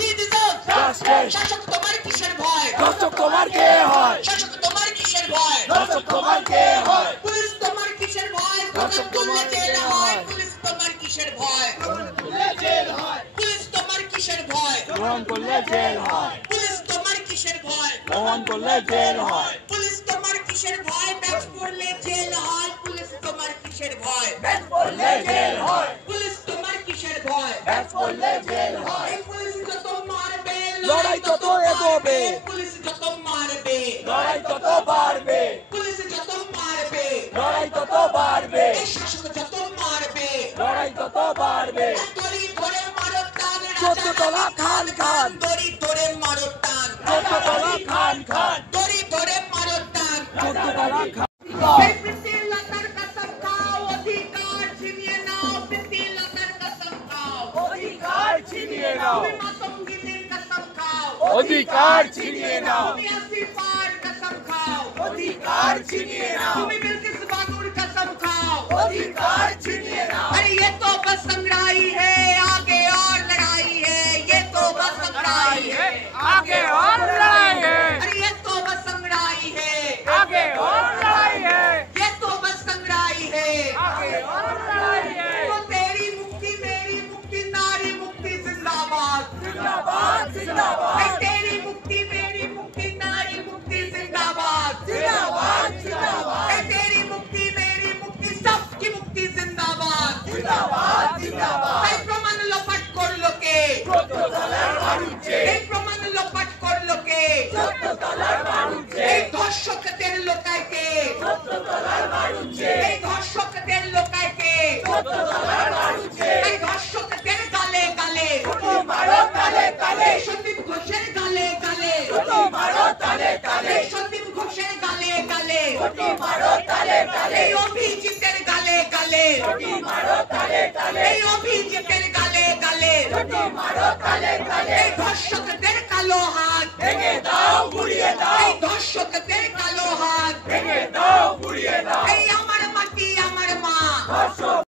He deserves justice. শাসক তোমার কিসের ভয় দর্শক তোমার কে হয়? শাসক তোমার কিসের ভয় দর্শক তোমার কে হয়? পুলিশ তোমার কিসের ভয় দর্শক তুললে তোমার জেল কে হয় হয়? পুলিশ তোমার কিসের ভয় জেল হয়। পুলিশ তোমার কিসের ভয় গ্রহণ করলে জেল হয়। পুলিশ তোমার কিসের ভয় গ্রহণ করলে জেল হয়। পুলিশ তোমার কিসের ভয় ব্যাচ পড়লে জেল হয় পুলিশ তোমার কিসের ভয় ব্যাচ পড়লে জেল হয়। পুলিশ তোমার কিসের ভয় ব্যাচ পড়লে জেল হয়। এই পুলিশ যত মারবে লড়াই তত এগোবে। পুলিশ যত মারবে লড়াই তত বাড়বে। পুলিশ যত মারবে লড়াই তত বাড়বে। এই শাসক যত মারবে লড়াই তত বাড়বে। দড়ি ধরে মারো টান 14 তলা খান খান। দড়ি ধরে মারো টান 14 তলা খান খান। দড়ি ধরে মারো টান 14 তলা খান। এই প্রীতিলতার কসম খাও অধিকার ছিনিয়ে নাও প্রীতিলতার কসম খাও অধিকার ছিনিয়ে নাও। তুমি মাতঙ্গিনীর কসম খাও অধিকার ছিনিয়ে নাও। তুমি আসিফার কসম খাও অধিকার ছিনিয়ে নাও। তুমি बिल्किस बानोर कसम खाओ অধিকার ছিনিয়ে নাও। अरे ये तो बस संग्राही है आगे और लड़ाई है ये तो बस संग्राही है आगे और लड़ाई है। अरे ये तो बस संग्राही है आगे और लड़ाई है। ये तो बस संग्राही है आगे और लड़ाई है। तो तेरी मुक्ति मेरी मुक्ति नारी मुक्ति जिंदाबाद जिंदाबाद जिंदाबाद ऐ तेरी मुक्ति मेरी मुक्ति नारी मुक्ति जिंदाबाद जिंदाबाद जिंदाबाद ऐ तेरी मुक्ति मेरी मुक्ति सबकी मुक्ति जिंदाबाद जिंदाबाद जिंदाबाद। এই প্রমাণ লোপাট করলো কে 14 তলার বাড়ুচ্ছে। এই প্রমাণ লোপাট করলো কে 14 তলার বাড়ুচ্ছে। এই ধর্ষকদের লোকায় কে 14 তলার বাড়ুচ্ছে। এই ধর্ষকদের লোকায় কে 14 তলার বাড়ুচ্ছে। এই ধর্ষকদের গালে গালে ছুটি মারো তালে তালে। এই সন্দীপ ঘোষের গালে গালে ছুটি মারো তালে তালে। এই সন্দীপ ঘোষের গালে গালে ছুটি মারো তালে তালে। এই অভিজিতের গালে গালে ছুটি মারো তালে তালে। এই অভিজিতের গালে গালে ছুটি মারো তালে তালে। এই ধর্ষকদের কালো হাত ভেঙে দাও গুড়িয়ে দাও। এই ধর্ষকদের কালো হাত ভেঙে দাও গুড়িয়ে দাও। এই